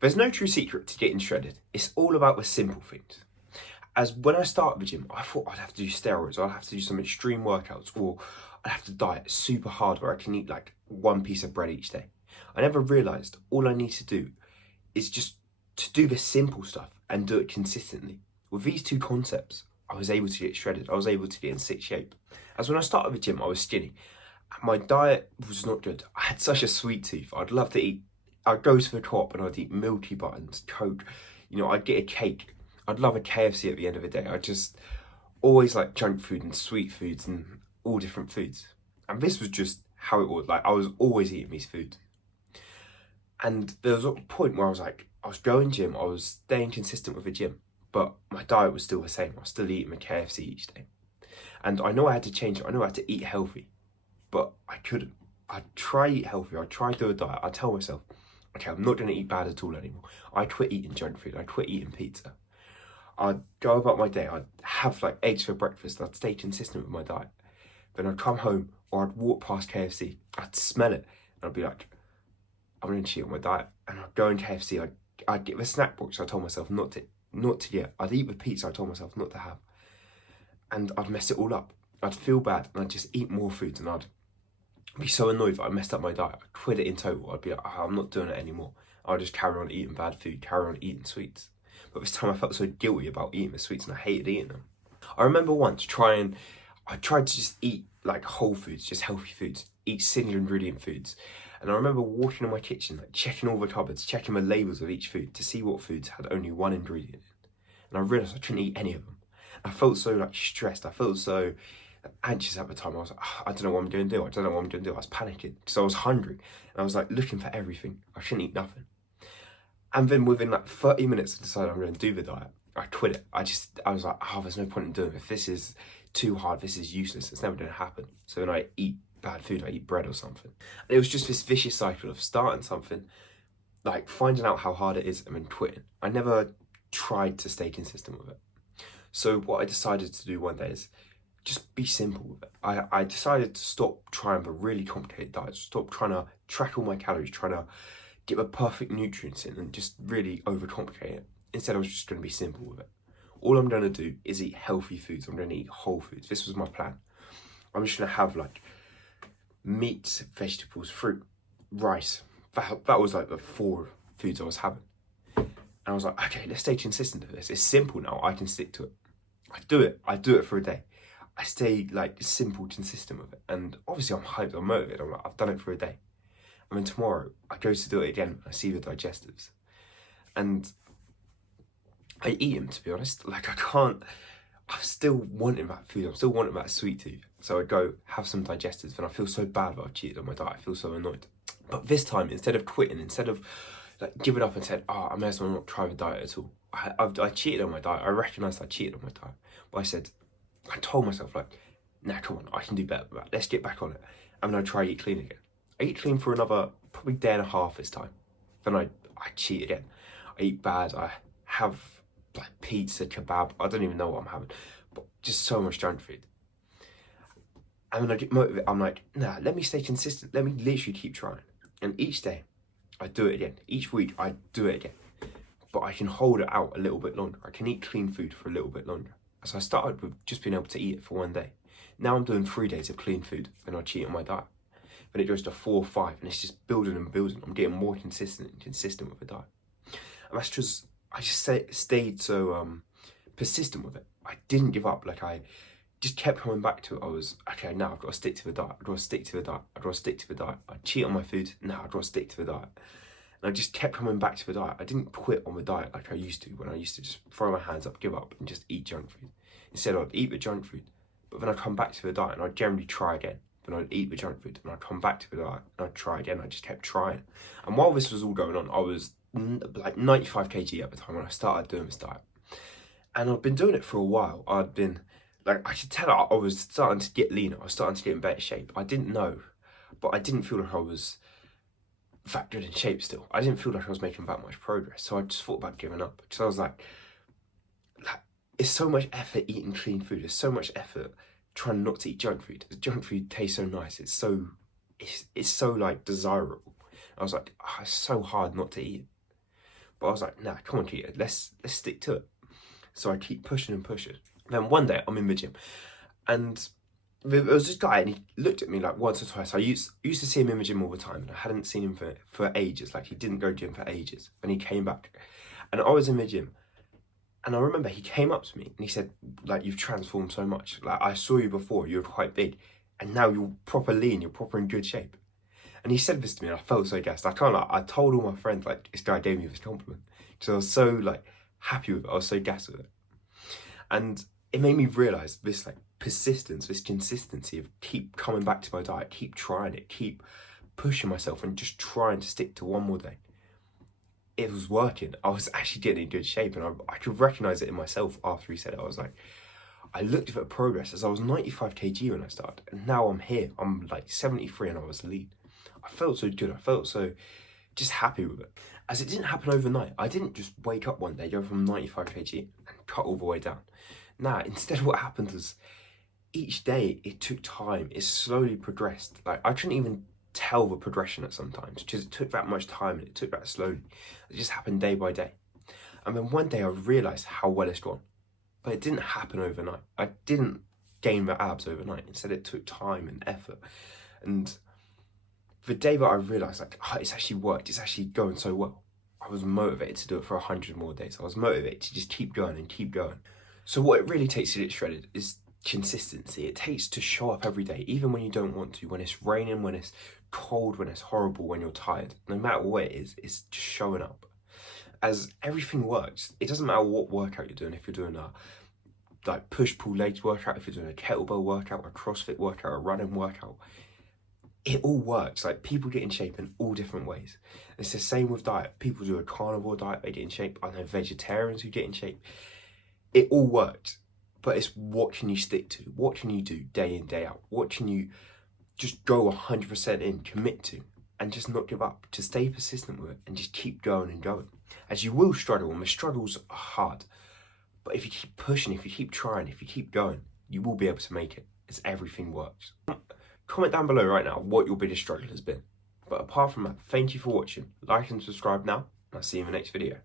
There's no true secret to getting shredded. It's all about the simple things. As when I started the gym, I thought I'd have to do steroids, I'd have to do some extreme workouts, or I'd have to diet super hard where I can eat like one piece of bread each day. I never realised all I need to do is just to do the simple stuff and do it consistently. With these two concepts, I was able to get shredded. I was able to get in sick shape. As when I started the gym, I was skinny. My diet was not good. I had such a sweet tooth. I'd love to eat. I'd go to the co-op and I'd eat Milky Buttons, Coke. I'd get a cake. I'd love a KFC at the end of the day. I just always like junk food and sweet foods and all different foods. And this was just how it was. Like I was always eating these foods. And there was a point where I was going gym, I was staying consistent with the gym, but my diet was still the same. I was still eating the KFC each day. And I know I had to change it. I know I had to eat healthy, but I couldn't. I'd try eat healthy. I'd try do a diet. I'd tell myself, okay, I'm not going to eat bad at all anymore. I'd quit eating junk food. I'd quit eating pizza. I'd go about my day. I'd have like eggs for breakfast. I'd stay consistent with my diet. Then I'd come home or I'd walk past KFC. I'd smell it and I'd be like, I'm going to cheat on my diet. And I'd go in KFC. I'd get the snack box I told myself not to get. I'd eat the pizza I told myself not to have. And I'd mess it all up. I'd feel bad and I'd just eat more foods and I'd be so annoyed that I messed up my diet. I'd quit it in total. I'd be like, I'm not doing it anymore. I'll just carry on eating bad food, carry on eating sweets. But this time I felt so guilty about eating the sweets and I hated eating them. I remember once I tried to just eat like whole foods, just healthy foods, eat single ingredient foods. And I remember walking in my kitchen, like checking all the cupboards, checking the labels of each food to see what foods had only one ingredient in. And I realised I couldn't eat any of them. I felt so like stressed. I felt so anxious at the time. I was like, I don't know what I'm going to do. I don't know what I'm going to do. I was panicking because I was hungry. And I was like looking for everything. I shouldn't eat nothing. And then within like 30 minutes, I decided I'm going to do the diet. I quit it. I was like, there's no point in doing it. If this is too hard, this is useless. It's never going to happen. So then I eat bad food. I eat bread or something. And it was just this vicious cycle of starting something, like finding out how hard it is and then quitting. I never tried to stay consistent with it. So what I decided to do one day is just be simple with it. I decided to stop trying the really complicated diets, stop trying to track all my calories, trying to get the perfect nutrients in and just really overcomplicate it. Instead, I was just going to be simple with it. All I'm going to do is eat healthy foods. I'm going to eat whole foods. This was my plan. I'm just going to have like meats, vegetables, fruit, rice. That was like the 4 foods I was having. And I was like, okay, let's stay consistent with this. It's simple now. I can stick to it. I do it for a day. I stay like simple, consistent with it. And obviously I'm hyped, I'm motivated. I'm like, I've done it for a day. And then tomorrow I go to do it again. I see the digestives. And I eat them, to be honest. Like I'm still wanting that food. I'm still wanting that sweet tooth. So I go have some digestives and I feel so bad that I've cheated on my diet. I feel so annoyed. But this time, instead of quitting, instead of like giving up and said, I may as well not try the diet at all. I cheated on my diet. I recognised I cheated on my diet. But I told myself like, nah, come on, I can do better than that. Let's get back on it. I'm gonna try eat clean again. I eat clean for another probably day and a half this time. Then I cheat again. I eat bad. I have like pizza, kebab. I don't even know what I'm having, but just so much junk food. And when I get motivated, I'm like, nah, let me stay consistent. Let me literally keep trying. And each day, I do it again. Each week, I do it again. But I can hold it out a little bit longer. I can eat clean food for a little bit longer. So I started with just being able to eat it for one day. Now I'm doing 3 days of clean food, then I cheat on my diet. Then it goes to 4 or 5, and it's just building and building. I'm getting more consistent with the diet. And that's just, I just stayed so persistent with it. I didn't give up. Like I just kept coming back to it. I was, okay, now I've got to stick to the diet. I've got to stick to the diet. I've got to stick to the diet. I cheat on my food. Now I've got to stick to the diet. And I just kept coming back to the diet. I didn't quit on the diet like I used to, when I used to just throw my hands up, give up, and just eat junk food. Instead, I'd eat the junk food, but then I'd come back to the diet and I'd generally try again. Then I'd eat the junk food and I'd come back to the diet and I'd try again. I just kept trying. And while this was all going on, I was like 95 kg at the time when I started doing this diet. And I'd been doing it for a while. I'd been, like, I could tell I was starting to get leaner. I was starting to get in better shape. I didn't know, but I didn't feel like I was that good in shape still. I didn't feel like I was making that much progress. So I just thought about giving up. Because I was like, it's so much effort eating clean food. There's so much effort trying not to eat junk food. Junk food tastes so nice. It's so like desirable. I was like, it's so hard not to eat it. But I was like, nah, come on, Keita, let's stick to it. So I keep pushing and pushing. Then one day I'm in the gym, and there was this guy, and he looked at me like once or twice. I used to see him in the gym all the time, and I hadn't seen him for ages. Like, he didn't go to gym for ages, and he came back, and I was in the gym, and I remember he came up to me and he said, like, you've transformed so much. Like, I saw you before, you were quite big, and now you're proper lean, you're proper in good shape. And he said this to me, and I felt so gassed. I can't lie, I told all my friends, like, this guy gave me this compliment. So I was so, like, happy with it. I was so gassed with it. And it made me realise this, like, persistence, this consistency of keep coming back to my diet, keep trying it, keep pushing myself and just trying to stick to one more day. It was working. I was actually getting in good shape, and I could recognise it in myself after he said it. I was like, I looked at the progress as I was 95 kg when I started, and now I'm here. I'm like 73 and I was lean. I felt so good. I felt so just happy with it. As it didn't happen overnight. I didn't just wake up one day, go from 95 kg and cut all the way down. Nah, instead what happened was each day it took time. It slowly progressed. Like, I couldn't even tell the progression at sometimes because it took that much time and it took that slowly. It just happened day by day. And then one day I realised how well it's gone. But it didn't happen overnight. I didn't gain the abs overnight. Instead, it took time and effort. And the day that I realised, like, oh, it's actually worked, it's actually going so well, I was motivated to do it for 100 more days. I was motivated to just keep going and keep going. So what it really takes to get shredded is consistency. It takes to show up every day, even when you don't want to, when it's raining, when it's cold, when it's horrible, when you're tired. No matter what it is, it's just showing up. As everything works, it doesn't matter what workout you're doing. If you're doing a like push-pull legs workout, if you're doing a kettlebell workout, a CrossFit workout, a running workout, it all works. Like, people get in shape in all different ways. It's the same with diet. People do a carnivore diet, they get in shape. I know vegetarians who get in shape. It all works, but it's what can you stick to? What can you do day in, day out? What can you just go 100% in, commit to, and just not give up? To stay persistent with it and just keep going and going. As you will struggle, and the struggles are hard. But if you keep pushing, if you keep trying, if you keep going, you will be able to make it, as everything works. Comment down below right now what your biggest struggle has been. But apart from that, thank you for watching. Like and subscribe now, and I'll see you in the next video.